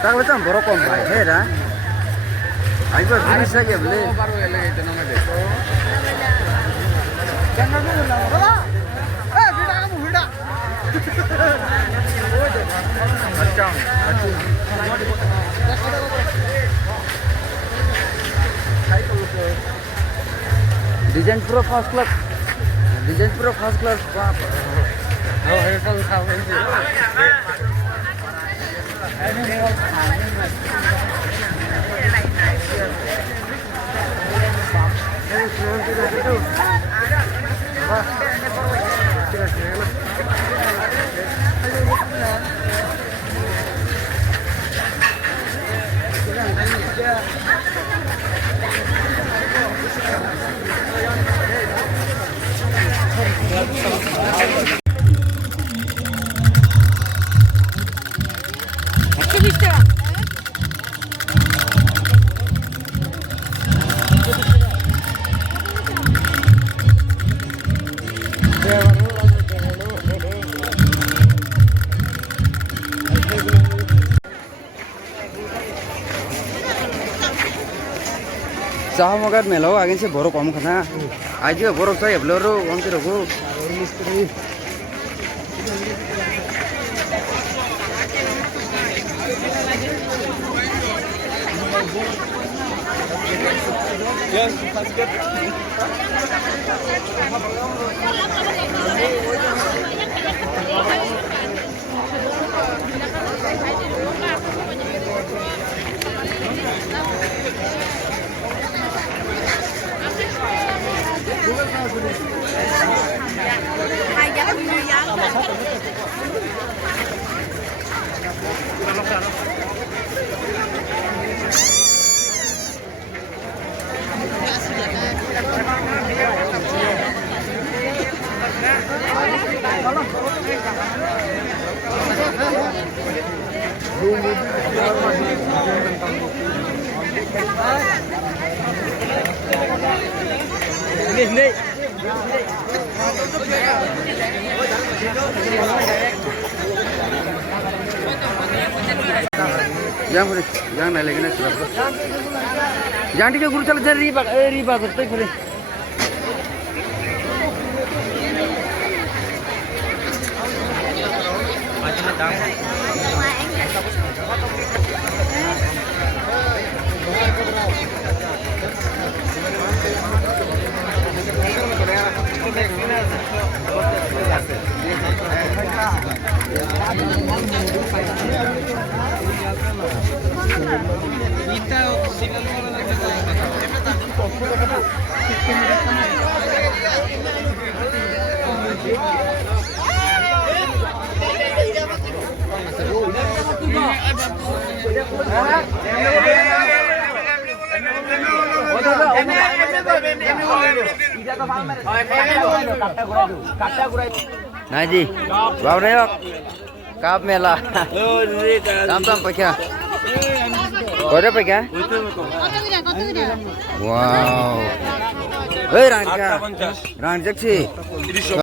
Tahu tak borok kompai, hera? Ayo beri saja beli. Desain pro first class. Desain pro first class. Oh, ini kalau kau ini. Sah magar melo agen se borok kamu kena, aja borok saya beloro, orang kira aku. Ini. Yang naik lagi nih siapa? Yang tiga guru cale jadi riba betul kure. Nah ji, bawa neyok, kap mela, tam pakai, kau pakai? Wow, ranjak sih.